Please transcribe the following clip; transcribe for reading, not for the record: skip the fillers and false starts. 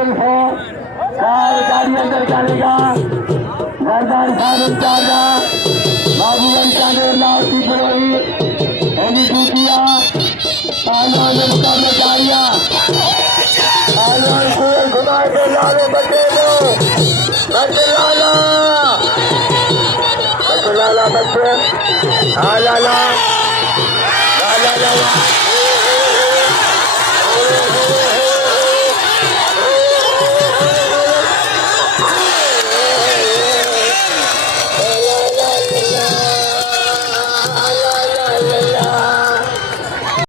पुलिस है, कार गाड़ी अंदर चलेगा, मैदान फारूक चागा, बाबूगंज चांदेर लाल की बड़ोई, एनी दूतिया, आनंद मुकाबले जारिया, आनंद को घुमा के लालो बचे लो, बचे लाला, बचे लाला बचे, लाला, लाला, लाला,